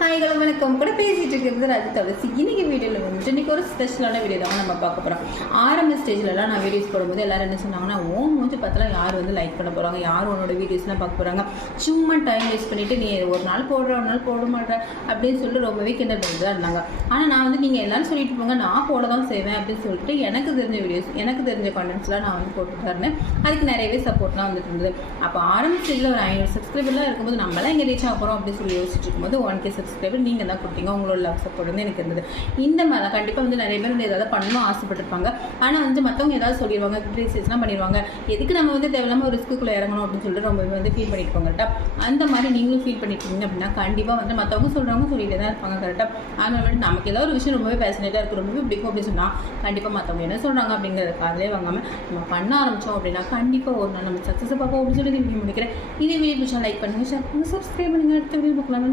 Hi hello வணக்கம் கூட பேசிகிட்டு இருக்கிறது ராஜி தவசி. இன்றைக்கி வீடியோவில் வந்துட்டு இன்றைக்கி ஒரு ஸ்பெஷலான வீடியோ தான் நம்ம பார்க்க போகிறோம். ஆரம்ப ஸ்டேஜ்லலாம் நான் வீடியோஸ் போடும்போது எல்லோரும் என்ன சொன்னாங்கன்னா, மூஞ்சி பார்த்தலாம் யார் வந்து லைக் பண்ண போகிறாங்க, யார் உன்னோட வீடியோஸ்லாம் பார்க்க போகிறாங்க, சும்மா டைம் வேஸ்ட் பண்ணிவிட்டு நீ ஒரு நாள் போடுற ஒரு நாள் போட மாட்டேற அப்படின்னு சொல்லிட்டு ரொம்பவே கிண்டல் பண்ணிட்டு தான் இருந்தாங்க. ஆனால் நான் வந்து நீங்கள் எல்லோரும் சொல்லிட்டு போங்க, நான் போட தான் செய்வேன் அப்படின்னு சொல்லிட்டு எனக்கு தெரிஞ்ச வீடியோஸ் எனக்கு தெரிஞ்ச கண்டென்ட்ஸ்லாம் நான் வந்து போட்டுட்டு தான் இருந்தேன். அதுக்கு நிறையவே சப்போர்ட்லாம் வந்துட்டு இருந்தது. அப்போ ஆரம்ப ஸ்டேஜில் ஒரு 500 சப்ஸ்கிரைபர்லாம் இருக்கும்போது நம்மளாம் இங்கே ரீச் ஆக போகிறோம் அப்படின்னு சொல்லி யோசிச்சுட்டு இருக்கும்போது 1K சப்ஸ்கிரைபர் நீங்கள் தான் கொடுத்தீங்க. உங்களோட லவ் சப்போர்ட் வந்து எனக்கு இருந்தது. இந்த மாதிரி தான் கண்டிப்பாக வந்து நிறைய பேர் வந்து ஏதாவது பண்ணணும் ஆசைப்பட்டிருப்பாங்க. ஆனால் வந்து மற்றவங்க ஏதாவது சொல்லிடுவாங்க, கிரிட்டிசைஸ்லாம் பண்ணிடுவாங்க. எதுக்கு நம்ம வந்து தேவையில்லாமல் ஒரு ரிஸ்க்குள்ளே இறங்கணும் அப்படின்னு சொல்லிட்டு ரொம்பவே வந்து ஃபீல் பண்ணியிருப்பாங்க. கரெக்டாக அந்த மாதிரி நீங்களும் ஃபீல் பண்ணிட்டீங்க அப்படின்னா கண்டிப்பாக வந்து மற்றவங்க சொல்கிறவங்க சொல்லிட்டு தான் இருப்பாங்க. கரெக்டாக அதனால வந்து நமக்கு ஏதாவது ஒரு விஷயம் ரொம்பவே பேஷனேட்டாக இருக்குது, ரொம்பவே பிடிக்கும் அப்படின்னு சொன்னால் கண்டிப்பாக மற்றவங்க என்ன சொல்கிறாங்க அப்படிங்கிறத காதலே வாங்காமல் நம்ம பண்ண ஆரம்பித்தோம் அப்படின்னா கண்டிப்பாக ஒரு நாள் நம்ம சக்ஸஸை பார்ப்போம் அப்படின்னு சொல்லி முடிக்கிறேன். இதே வீடியோ பிடிச்சா லைக் பண்ணுங்கள், ஷேர் பண்ணுங்கள், சப்ஸ்கிரைப் பண்ணுங்கள். அடுத்த வீடியோ பார்க்கலாம்.